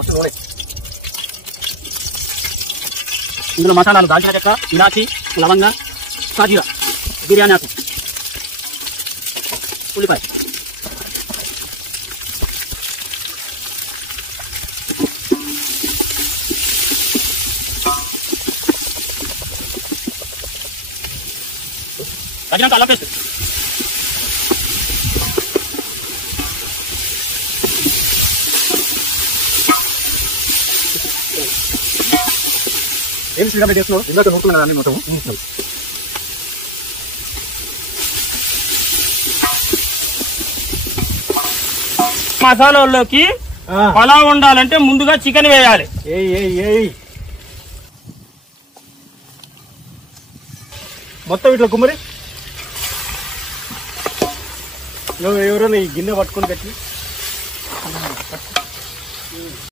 First నూనె, ఇందులో మసాలాలు దాల్చిన చెక్క, ఇలాచి, లవంగ, సాజీరా, బిర్యానీ ఆకు, ఉల్లిపాయ, తగినంత అల్లం పేస్ట్, ఏం శ్రీరామ్ చేస్తున్నావు? ఇందాక నూరుకున్నా అన్ని మొత్తం మసాలాల్లోకి పలావ్ ఉండాలంటే ముందుగా చికెన్ వేయాలి. మొత్తం ఇట్లా కుమ్మరి ఎవరైనా ఈ గిన్నె పట్టుకొని పెట్టి